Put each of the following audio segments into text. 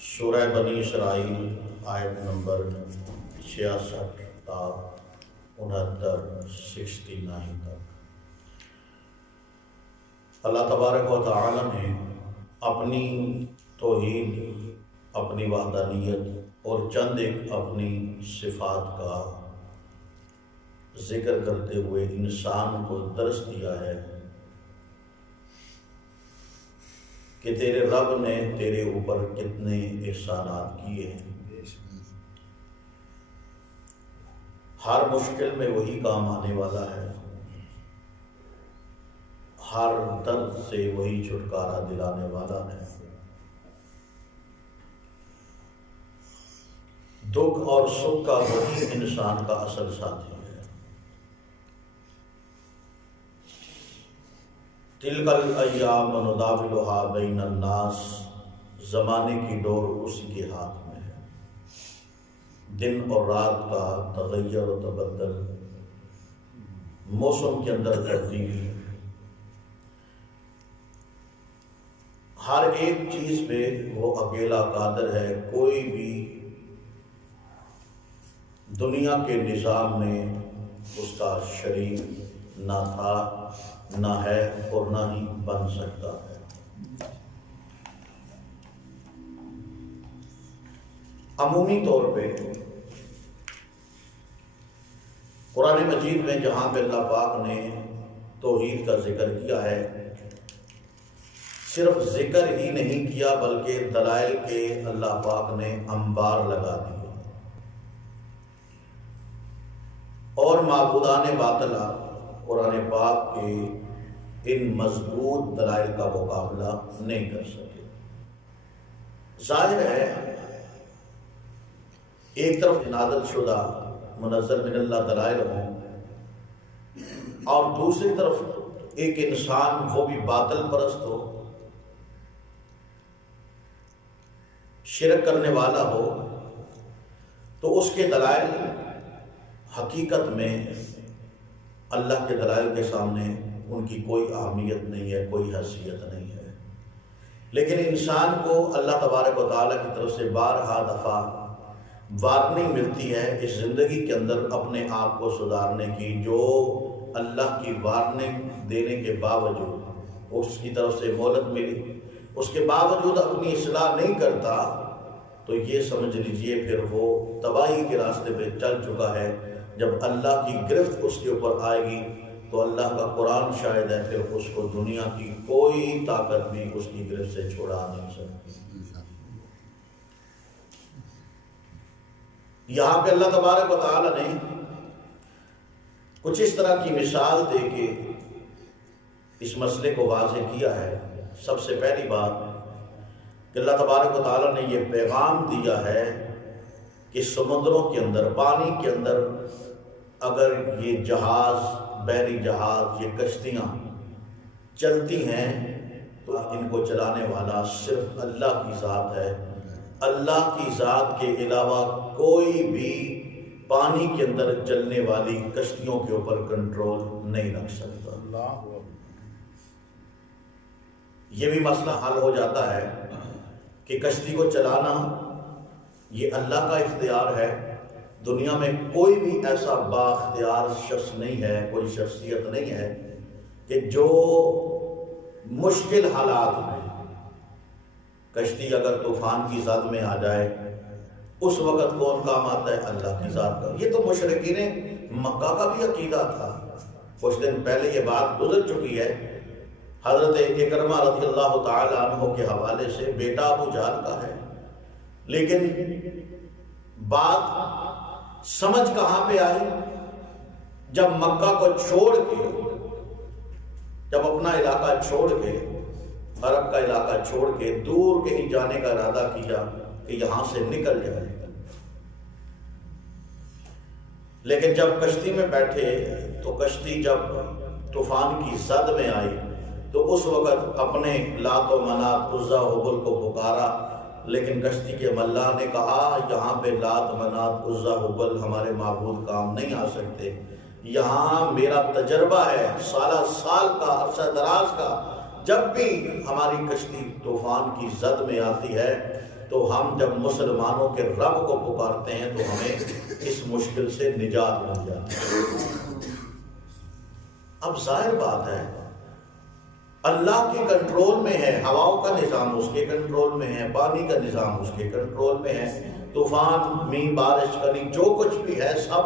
سورہ بنی اسرائیل آیت نمبر 66 تا 69 تک اللہ تبارک و تعالی نے اپنی توحید، اپنی وحدانیت اور چند ایک اپنی صفات کا ذکر کرتے ہوئے انسان کو درس دیا ہے کہ تیرے رب نے تیرے اوپر کتنے احسانات کیے ہیں۔ ہر مشکل میں وہی کام آنے والا ہے، ہر درد سے وہی چھٹکارا دلانے والا ہے۔ دکھ اور سکھ کا وہی انسان کا اصل ساتھی ہے۔ تلک الایام نداولھا بین الناس، زمانے کی ڈور اسی کے ہاتھ میں ہے۔ دن اور رات کا تغیر و تبدل، موسم کے اندر تبدیلی، ہر ایک چیز پہ وہ اکیلا قادر ہے۔ کوئی بھی دنیا کے نظام میں اس کا شریک نہ تھا، نہ ہے اور نہ ہی بن سکتا ہے۔ عمومی طور پہ قرآن مجید میں جہاں پہ اللہ پاک نے توحید کا ذکر کیا ہے، صرف ذکر ہی نہیں کیا بلکہ دلائل کے اللہ پاک نے انبار لگا دیے اور معبودان باطلہ قرآن پاک کے ان مضبوط دلائل کا مقابلہ نہیں کر سکے۔ ظاہر ہے ایک طرف نازل شدہ منزل من اللہ دلائل ہوں اور دوسری طرف ایک انسان وہ بھی باطل پرست ہو، شرک کرنے والا ہو، تو اس کے دلائل حقیقت میں اللہ کے دلائل کے سامنے ان کی کوئی اہمیت نہیں ہے، کوئی حیثیت نہیں ہے۔ لیکن انسان کو اللہ تبارک و تعالیٰ کی طرف سے بارہا دفعہ وارننگ ملتی ہے اس زندگی کے اندر اپنے آپ کو سدھارنے کی، جو اللہ کی وارننگ دینے کے باوجود، اس کی طرف سے مہلت ملی، اس کے باوجود اپنی اصلاح نہیں کرتا، تو یہ سمجھ لیجئے پھر وہ تباہی کے راستے پہ چل چکا ہے۔ جب اللہ کی گرفت اس کے اوپر آئے گی تو اللہ کا قرآن شاہد ہے، پھر اس کو دنیا کی کوئی طاقت بھی اس کی گرفت سے چھڑا نہیں سکتی۔ یہاں پہ اللہ تبارک و تعالی نے کچھ اس طرح کی مثال دے کے اس مسئلے کو واضح کیا ہے۔ سب سے پہلی بات کہ اللہ تبارک و تعالی نے یہ پیغام دیا ہے کہ سمندروں کے اندر، پانی کے اندر اگر یہ جہاز، بحری جہاز، یہ کشتیاں چلتی ہیں تو ان کو چلانے والا صرف اللہ کی ذات ہے۔ اللہ کی ذات کے علاوہ کوئی بھی پانی کے اندر چلنے والی کشتیوں کے اوپر کنٹرول نہیں رکھ سکتا۔ یہ بھی مسئلہ حل ہو جاتا ہے کہ کشتی کو چلانا یہ اللہ کا اختیار ہے۔ دنیا میں کوئی بھی ایسا بااختیار شخص نہیں ہے، کوئی شخصیت نہیں ہے کہ جو مشکل حالات میں، کشتی اگر طوفان کی زد میں آ جائے اس وقت کون کام آتا ہے؟ اللہ کی ذات کا۔ یہ تو مشرکین مکہ کا بھی عقیدہ تھا۔ کچھ دن پہلے یہ بات گزر چکی ہے، حضرت اکرمہ رضی اللہ تعالی عنہ کے حوالے سے، بیٹا ابو جہل کا ہے، لیکن بات سمجھ کہاں پہ آئی؟ جب مکہ کو چھوڑ کے، جب اپنا علاقہ چھوڑ کے، عرب کا علاقہ چھوڑ کے دور کہیں جانے کا ارادہ کیا کہ یہاں سے نکل جائے، لیکن جب کشتی میں بیٹھے تو کشتی جب طوفان کی زد میں آئی تو اس وقت اپنے لات و منات، عزا و حبل کو پکارا، لیکن کشتی کے ملاح نے کہا یہاں پہ لات، منات، عزا، حبل ہمارے معبود کام نہیں آ سکتے، یہاں میرا تجربہ ہے سالہ سال کا، عرصہ دراز کا، جب بھی ہماری کشتی طوفان کی زد میں آتی ہے تو ہم جب مسلمانوں کے رب کو پکارتے ہیں تو ہمیں اس مشکل سے نجات مل جاتی ہے۔ اب ظاہر بات ہے اللہ کے کنٹرول میں ہے، ہواؤں کا نظام اس کے کنٹرول میں ہے، پانی کا نظام اس کے کنٹرول میں ہے، طوفان میں بارش کری جو کچھ بھی ہے سب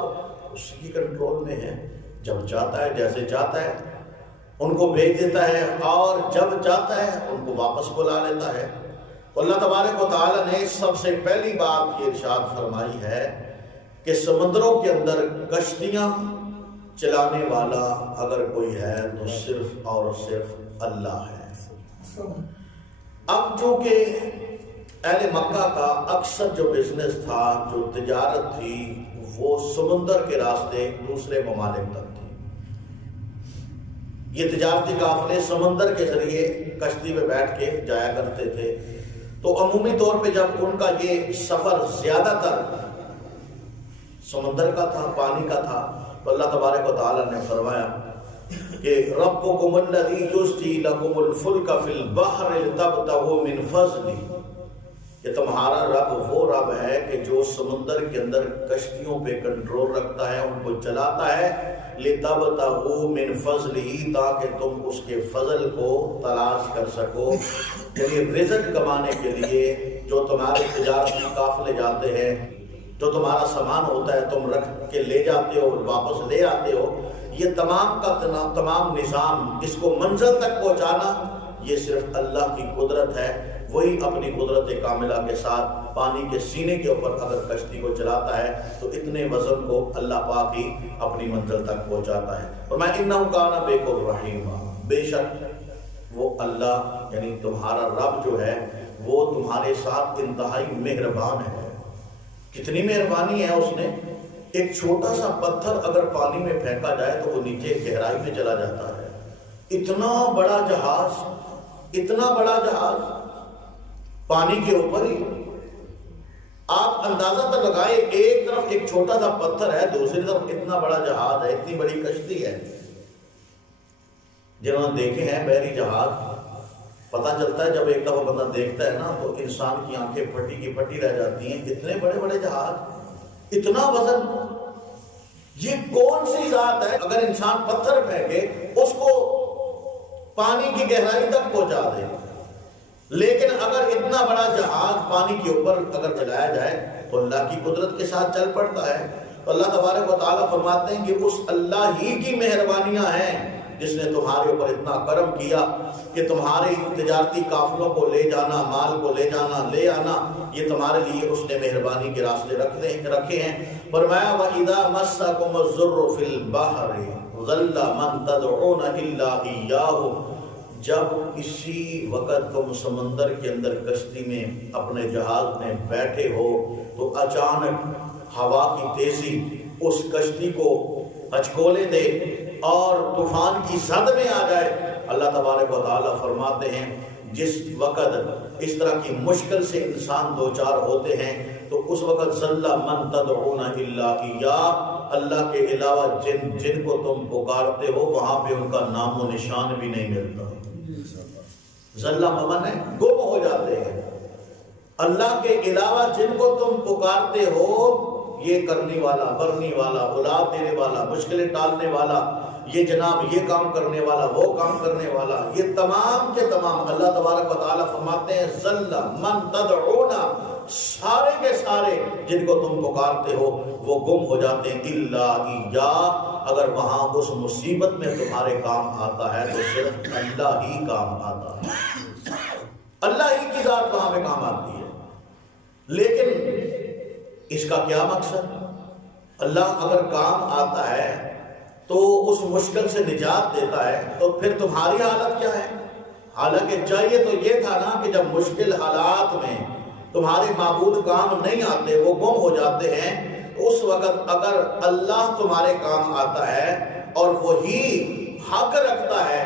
اس کی کنٹرول میں ہے۔ جب چاہتا ہے جیسے چاہتا ہے ان کو بھیج دیتا ہے، اور جب چاہتا ہے ان کو واپس بلا لیتا ہے۔ تو اللہ تبارک و تعالیٰ نے سب سے پہلی بات یہ ارشاد فرمائی ہے کہ سمندروں کے اندر کشتیاں چلانے والا اگر کوئی ہے تو صرف اور صرف اللہ ہے۔ اب چونکہ اہل مکہ کا اکثر جو بزنس تھا، جو تجارت تھی، وہ سمندر کے راستے دوسرے ممالک تک تھی۔ یہ تجارتی قافلے سمندر کے ذریعے کشتی میں بیٹھ کے جایا کرتے تھے، تو عمومی طور پہ جب ان کا یہ سفر زیادہ تر سمندر کا تھا، پانی کا تھا، تو اللہ تبارک و تعالیٰ نے فرمایا کہ ربکم الذی یزجی لکم الفلک فی البحر لتبتغوا من فضلہ، کہ تمہارا رب وہ رب ہے کہ جو سمندر کے اندر کشتیوں پہ کنٹرول رکھتا ہے، ان کو چلاتا ہے، لتبتغوا من فضلہ، تاکہ تم اس کے فضل کو تلاش کر سکو، یعنی رزق کمانے کے لیے جو تمہارے تجارتی قافلے جاتے ہیں، جو تمہارا سامان ہوتا ہے تم رکھ کے لے جاتے ہو، واپس لے آتے ہو، یہ تمام کا تمام نظام، اس کو منزل تک پہنچانا یہ صرف اللہ کی قدرت ہے۔ وہی اپنی قدرت کاملہ کے ساتھ پانی کے سینے کے اوپر اگر کشتی کو چلاتا ہے تو اتنے وزن کو اللہ پاک ہی اپنی منزل تک پہنچاتا ہے۔ اور میں انہ کان بکم رحیما، بے شک وہ اللہ یعنی تمہارا رب جو ہے وہ تمہارے ساتھ انتہائی مہربان ہے۔ کتنی مہربانی ہے اس نے، ایک چھوٹا سا پتھر اگر پانی میں پھینکا جائے تو وہ نیچے گہرائی میں چلا جاتا ہے۔ اتنا بڑا جہاز پانی کے اوپر ہی، آپ اندازہ تو لگائے، ایک طرف ایک چھوٹا سا پتھر ہے، دوسری طرف اتنا بڑا جہاز ہے، اتنی بڑی کشتی ہے۔ جنہوں نے دیکھے ہیں بحری جہاز، پتہ چلتا ہے جب ایک دفعہ بندہ دیکھتا ہے نا تو انسان کی آنکھیں پھٹی کی پھٹی رہ جاتی ہیں۔ اتنے بڑے بڑے جہاز، اتنا وزن، یہ کون سی ذات ہے اگر انسان پتھر پھینکے اس کو پانی کی گہرائی تک پہنچا دے، لیکن اگر اتنا بڑا جہاز پانی کے اوپر اگر چلایا جائے تو اللہ کی قدرت کے ساتھ چل پڑتا ہے۔ تو اللہ تبارک و تعالیٰ فرماتے ہیں کہ اس اللہ ہی کی مہربانیاں ہیں جس نے تمہارے اوپر اتنا کرم کیا کہ تمہارے تجارتی قافلوں کو لے جانا، مال کو لے جانا، لے آنا، یہ تمہارے لیے اس نے مہربانی کے راستے رکھے ہیں۔ فرمایا وَإِذَا مَسَّكُمُ الضُّرُّ فِي الْبَحْرِ ضَلَّ مَن تَدْعُونَ إِلَّا إِيَّاهُ، جب اسی وقت تم سمندر کے اندر کشتی میں اپنے جہاز میں بیٹھے ہو تو اچانک ہوا کی تیزی اس کشتی کو ہچکولے دے اور طوفان کی زد میں آ جائے۔ اللہ تبارک و تعالیٰ فرماتے ہیں جس وقت اس طرح کی مشکل سے انسان دوچار ہوتے ہیں تو اس وقت ضل من تدعون الا اياه، اللہ کے علاوہ جن کو تم پکارتے ہو وہاں پہ ان کا نام و نشان بھی نہیں ملتا۔ ضل ممن ہے، گم ہو جاتے ہیں۔ اللہ کے علاوہ جن کو تم پکارتے ہو، یہ کرنے والا، برنے والا، اولاد دینے والا، مشکلیں ٹالنے والا، یہ جناب یہ کام کرنے والا، وہ کام کرنے والا، یہ تمام کے تمام اللہ تبارک و تعالیٰ فرماتے ہیں ضل من تدعون، سارے کے سارے جن کو تم پکارتے ہو وہ گم ہو جاتے ہیں، الا ایاہ، اگر وہاں اس مصیبت میں تمہارے کام آتا ہے تو صرف اللہ ہی کام آتا ہے، اللہ ہی کی ذات وہاں پہ کام آتی ہے۔ لیکن اس کا کیا مقصد؟ اللہ اگر کام آتا ہے تو اس مشکل سے نجات دیتا ہے، تو پھر تمہاری حالت کیا ہے؟ حالانکہ چاہیے تو یہ تھا نا کہ جب مشکل حالات میں تمہارے معبود کام نہیں آتے، وہ گم ہو جاتے ہیں، اس وقت اگر اللہ تمہارے کام آتا ہے اور وہی حق رکھتا ہے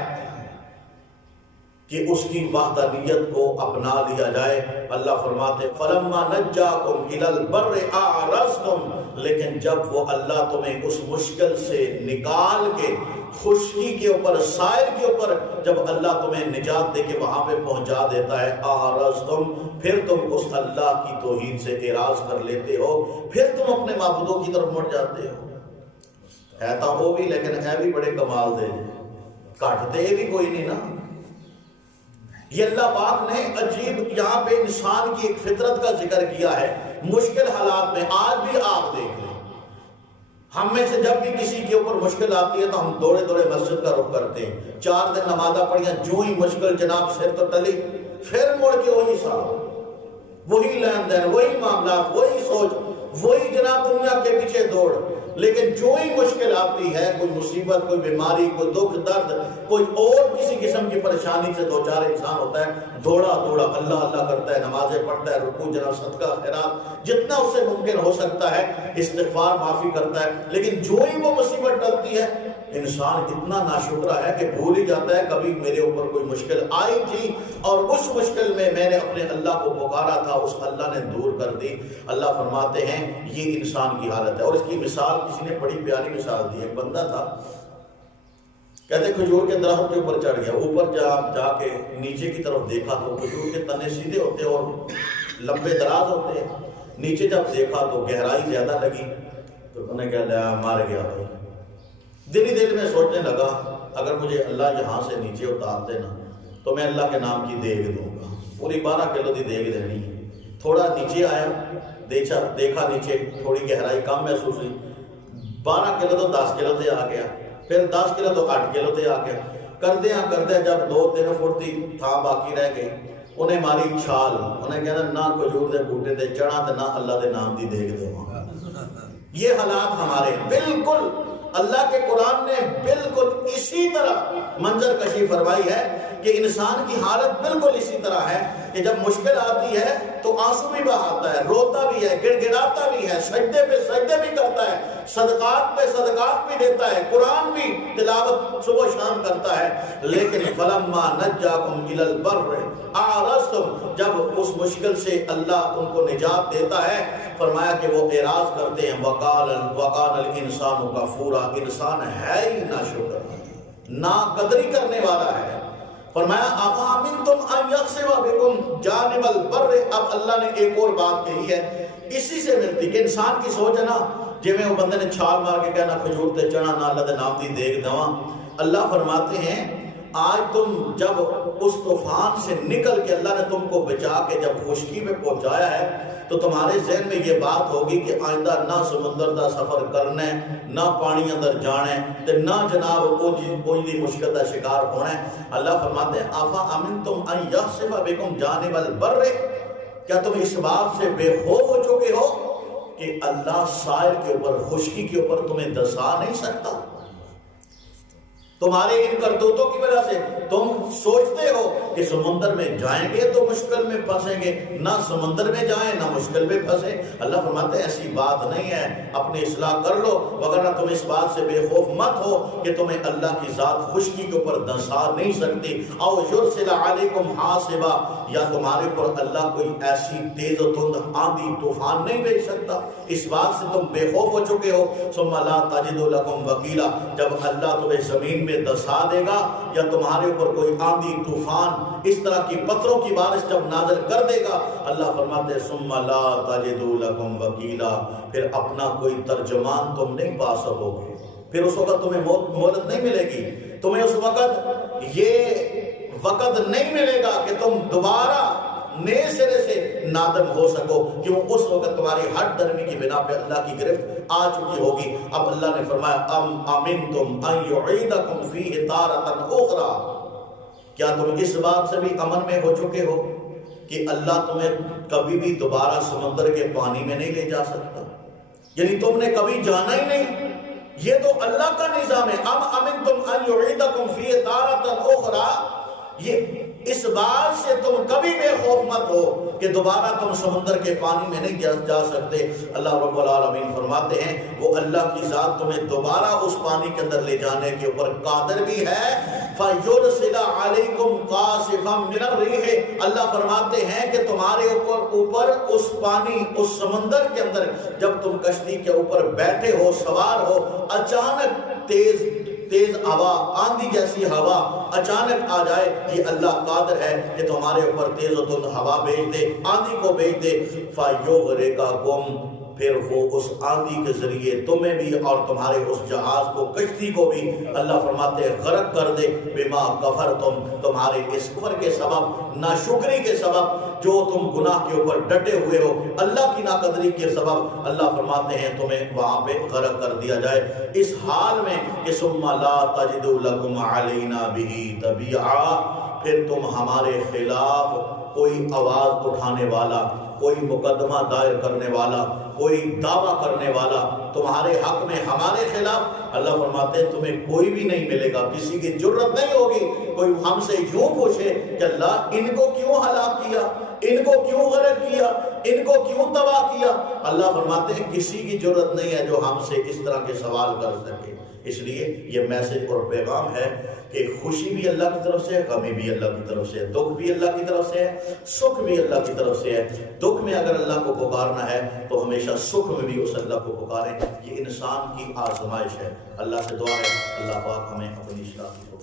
کہ اس کی وحدانیت کو اپنا لیا جائے، اللہ فرماتے فَلَمَّا نَجَّاكُمْ إِلَى الْبَرِّ أَعْرَضْتُمْ، لیکن جب وہ اللہ تمہیں اس مشکل سے نکال کے خشکی کے اوپر، سائل کے اوپر جب اللہ تمہیں نجات دے کے وہاں پہ پہنچا دیتا ہے، اعرضتم، پھر تم اس اللہ کی توحید سے اعراض کر لیتے ہو، پھر تم اپنے معبودوں کی طرف مڑ جاتے ہو۔ ہے تو وہ بھی، لیکن ہے بھی بڑے کمال دے، کاٹتے بھی کوئی نہیں نا۔ یہ اللہ پاک نے عجیب یہاں پہ انسان کی ایک فطرت کا ذکر کیا ہے۔ مشکل حالات میں آج بھی آپ دیکھ لیں، ہم میں سے جب بھی کسی کے اوپر مشکل آتی ہے تو ہم دوڑے دوڑے مسجد کا رخ کرتے ہیں، 4 دن نمازاں پڑھیاں، جو ہی مشکل جناب سر تو ٹلی، پھر مڑ کے وہی صاحب، وہی لین دین، وہی معاملات، وہی سوچ، وہی جناب دنیا کے پیچھے دوڑ۔ لیکن جو ہی مشکل آتی ہے، کوئی مصیبت، کوئی بیماری، کوئی دکھ درد، کوئی اور کسی قسم کی پریشانی سے دوچار انسان ہوتا ہے، دوڑا دوڑا اللہ اللہ کرتا ہے، نمازیں پڑھتا ہے، رکوع جناب صدقہ خیرات جتنا اس سے ممکن ہو سکتا ہے، استغفار معافی کرتا ہے۔ لیکن جو ہی وہ مصیبت ٹلتی ہے، انسان اتنا ناشکرا ہے کہ بھول ہی جاتا ہے کبھی میرے اوپر کوئی مشکل آئی تھی اور اس مشکل میں میں نے اپنے اللہ کو پکارا تھا، اس اللہ نے دور کر دی۔ اللہ فرماتے ہیں یہ انسان کی حالت ہے۔ اور اس کی مثال کسی نے بڑی پیاری مثال دی۔ ایک بندہ تھا، کہتے کھجور کے درخت کے اوپر چڑھ گیا، اوپر جا کے نیچے کی طرف دیکھا تو کھجور کے تنے سیدھے ہوتے اور لمبے دراز ہوتے ہیں، نیچے جب دیکھا تو گہرائی زیادہ لگی، تو انہوں نے کہا مار گیا بھائی۔ دل ہی دل میں سوچنے لگا اگر مجھے اللہ یہاں سے نیچے اتار دینا تو میں اللہ کے نام کی دیگ دوں گا، پوری 12 کلو کی دیگ دینی ہے۔ تھوڑا نیچے آیا، دیکھا نیچے تھوڑی گہرائی کم محسوس ہوئی، 12 کلو تو 10 کلو تے آ گیا، پھر 10 کلو تو 8 کلو تے آ گیا۔ کردیا جب 2-3 فٹ کی تھا باقی رہ گئی، انہیں ماری چھال، انہیں کہنا نہ کھجور دے بوٹے تے چڑھا تے نہ اللہ دے نام دی دیگ دوا۔ یہ حالات ہمارے بالکل اللہ کے قرآن نے بالکل اسی طرح منظر کشی فرمائی ہے کہ انسان کی حالت بالکل اسی طرح ہے کہ جب مشکل آتی ہے تو آنسو بھی بہاتا ہے، روتا بھی ہے، گڑ گڑاتا بھی ہے، سجدے پہ سجدے بھی کرتا ہے، صدقات پہ صدقات بھی دیتا ہے، قرآن بھی تلاوت صبح و شام کرتا ہے۔ لیکن فلما نجاکم الی البر اعرضتم، جب اس مشکل سے اللہ ان کو نجات دیتا ہے، فرمایا کہ وہ اعراض کرتے ہیں، وقال الانسان کفورا، انسان ہے ہی ناشکر، ناقدری کرنے والا ہے۔ فرمایا افامنتم ان یخسف بکم جانب البر، اب اللہ نے ایک اور بات کہی ہے اسی سے ملتی کہ انسان کی سوچ ہے نا، جی میں وہ بندے نے چھال مار کے کہنا کھجور تے چڑھا نہ اللہ دے نام دی دیکھ دواں۔ اللہ فرماتے ہیں آج تم جب اس طوفان سے نکل کے اللہ نے تم کو بچا کے جب خشکی میں پہنچایا ہے تو تمہارے ذہن میں یہ بات ہوگی کہ آئندہ نہ سمندر دا سفر کرنا ہے، نہ پانی اندر جانا ہے، تے نہ جناب کوئی مشکل دا شکار ہونا ہے۔ اللہ فرماتے ہیں آفا امنتم ان یخسف بکم جانب البر، کیا تم اس بات سے بے خوف ہو چکے ہو کہ اللہ سائل کے اوپر، خشکی کے اوپر تمہیں دسا نہیں سکتا؟ تمہارے ان کرتوتوں کی وجہ سے تم سوچتے ہو کہ سمندر میں جائیں گے تو مشکل میں پھنسیں گے، نہ سمندر میں جائیں نہ مشکل میں پھنسیں۔ اللہ فرماتے ہیں ایسی بات نہیں ہے، اپنی اصلاح کر لو، وگرنہ تم اس بات سے بے خوف مت ہو کہ تمہیں اللہ کی ذات خشکی کے اوپر دھنسا نہیں سکتی۔ او یرسل علیکم حاصبا، یا تمہارے اوپر اللہ کوئی ایسی تیز و تند آندھی طوفان نہیں بھیج سکتا، اس بات سے تم بے خوف ہو چکے ہو۔ ثم لا تجدوا لکم وکیلا، جب اللہ تمہیں زمین میں دسا دے گا یا تمہارے اوپر کوئی آندھی طوفان اس طرح کی پتھروں کی بارش جب نازل کر دے گا، اللہ فرماتے ہیں ثم لا تجدوا لکم وکیلا، پھر اپنا کوئی ترجمان تم نہیں پا سکو گے، پھر اس وقت تمہیں مہلت نہیں ملے گی، تمہیں اس وقت یہ وقت نہیں ملے گا کہ تم دوبارہ نئے سرے سے نادم ہو سکو، کیوں اس وقت تمہاری ہر درمی کی بنا پہ اللہ کی گرفت آ چکی ہوگی۔ اب اللہ نے فرمایا ام امنتم ان یعیدکم فیہ تارۃ اخری، کیا تم اس بات سے بھی امن میں ہو چکے ہو کہ اللہ تمہیں کبھی بھی دوبارہ سمندر کے پانی میں نہیں لے جا سکتا، یعنی تم نے کبھی جانا ہی نہیں، یہ تو اللہ کا نظام ہے۔ ام امنتم ان یعیدکم فیہ تارۃ اخری، یہ اس بات سے تم کبھی بے خوف مت ہو کہ دوبارہ تم سمندر کے پانی میں نہیں جا سکتے۔ اللہ رب العالمین فرماتے ہیں وہ اللہ کی ذات تمہیں دوبارہ اس پانی کے اندر لے جانے کے اوپر قادر بھی ہے۔ فَيُرْسِلَ عَلَيْكُمْ قَاصِفًا مِنَ الرِّيحِ، اللہ فرماتے ہیں کہ تمہارے اوپر اس پانی، اس سمندر کے اندر جب تم کشتی کے اوپر بیٹھے ہو، سوار ہو، اچانک تیز تیز ہوا، آندھی جیسی ہوا اچانک آ جائے، یہ اللہ قادر ہے کہ تمہارے اوپر تیز و تند ہوا بھیج دے، آندھی کو بھیج دے، فَيُغْرِقَكُمْ، پھر وہ اس آندھی کے ذریعے تمہیں بھی اور تمہارے اس جہاز کو، کشتی کو بھی اللہ فرماتے ہیں غرق کر دے، بما کفرتم، تمہارے اس کفر کے سبب، ناشکری کے سبب، جو تم گناہ کے اوپر ڈٹے ہوئے ہو، اللہ کی ناقدری کے سبب، اللہ فرماتے ہیں تمہیں وہاں پہ غرق کر دیا جائے، اس حال میں کہ ثم لا تجدوا لکم علینا بہ تبیعا، پھر تم ہمارے خلاف کوئی آواز اٹھانے والا، کوئی مقدمہ دائر کرنے والا، کوئی دعویٰ کرنے والا تمہارے حق میں ہمارے خلاف، اللہ فرماتے ہیں تمہیں کوئی بھی نہیں ملے گا، کسی کی جرت نہیں ہوگی کوئی ہم سے یوں پوچھے کہ اللہ ان کو کیوں ہلاک کیا، ان کو کیوں غرق کیا، ان کو کیوں تباہ کیا، اللہ فرماتے ہیں کسی کی جرت نہیں ہے جو ہم سے اس طرح کے سوال کر سکے۔ اس لیے یہ میسج اور پیغام ہے کہ خوشی بھی اللہ کی طرف سے ہے، غمی بھی اللہ کی طرف سے ہے، دکھ بھی اللہ کی طرف سے ہے، سکھ بھی اللہ کی طرف سے ہے۔ دکھ میں اگر اللہ کو پکارنا ہے تو ہمیشہ سکھ میں بھی اس اللہ کو پکاریں، یہ انسان کی آزمائش ہے۔ اللہ سے دعا ہے اللہ پاک ہمیں اپنی اصلاح کی